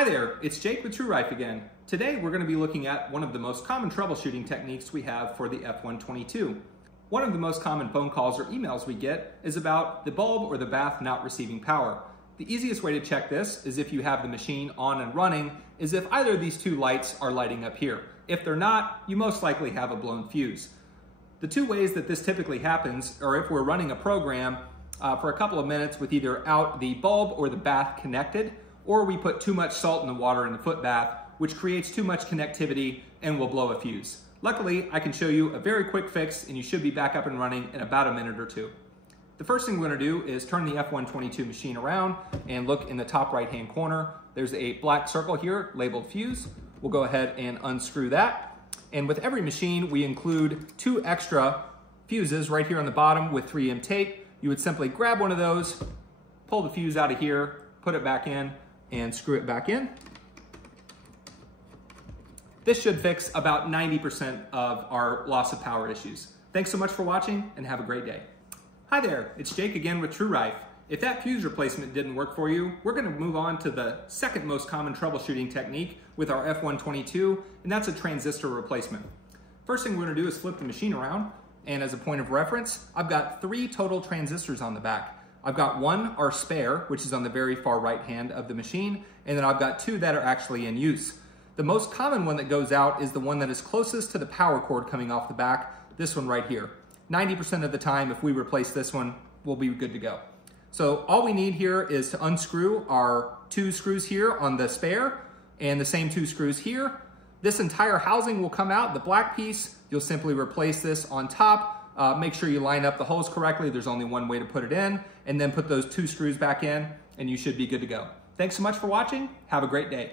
Hi there, it's Jake with TrueRife again. Today we're going to be looking at one of the most common troubleshooting techniques we have for the F122. One of the most common phone calls or emails we get is about the bulb or the bath not receiving power. The easiest way to check this is if you have the machine on and running, is if either of these two lights are lighting up here. If they're not, you most likely have a blown fuse. The two ways that this typically happens are if we're running a program for a couple of minutes with either out the bulb or the bath connected, or we put too much salt in the water in the foot bath, which creates too much connectivity and will blow a fuse. Luckily, I can show you a very quick fix and you should be back up and running in about a minute or two. The first thing we're going to do is turn the F122 machine around and look in the top right hand corner. There's a black circle here labeled fuse. We'll go ahead and unscrew that. And with every machine, we include two extra fuses right here on the bottom with 3M tape. You would simply grab one of those, pull the fuse out of here, put it back in, and screw it back in. This should fix about 90% of our loss of power issues. Thanks so much for watching and have a great day. Hi there, it's Jake again with TrueRife. If that fuse replacement didn't work for you, we're going to move on to the second most common troubleshooting technique with our F122, and that's a transistor replacement. First thing we're going to do is flip the machine around, and as a point of reference, I've got 3 total transistors on the back. I've got one, our spare, which is on the very far right hand of the machine, and then I've got 2 that are actually in use. The most common one that goes out is the one that is closest to the power cord coming off the back, this one right here. 90% of the time, if we replace this one, we'll be good to go. So all we need here is to unscrew our 2 screws here on the spare and the same 2 screws here. This entire housing will come out, the black piece. You'll simply replace this on top. Make sure you line up the holes correctly. There's only one way to put it in, and then put those 2 screws back in and you should be good to go. Thanks so much for watching. Have a great day.